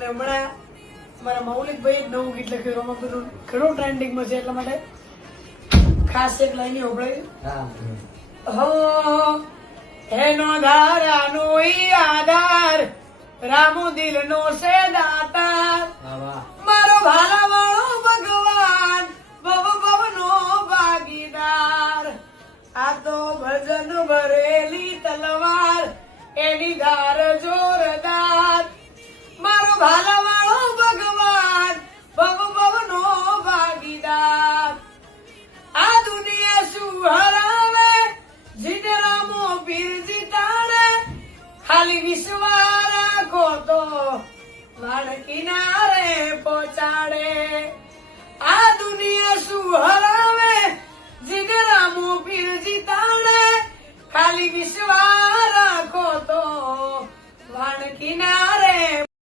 અને હમણાં મારા મૌલિકભાઈ નવું ગીત લખ્યું રોમા ઘણું ટ્રેન્ડિંગમાં છે એટલા માટે ખાસ એક લાઈન હોભળાવી હો. એનો ધારાનો આધાર રામુ દિલનો છે દાતાર. મારો ભાલા વાળો ભગવાન ભવ ભવનો ભાગીદાર. આ તો ભજન ભરેલી તલવાર એની ધાર જોરદાર ভালোবাড়ো ভগবান, ভগবানো ভাগিদার। আ দুনিয়া সুহারাবে জিনে রাম বীর জিতারে খালি বিশ্বরা কত মার কিনারে পচাড়ে আ দুনিয়া সুহারাবে জিনে রাম বীর জিতারে খালি বিশ্বরা কত মার কিনারে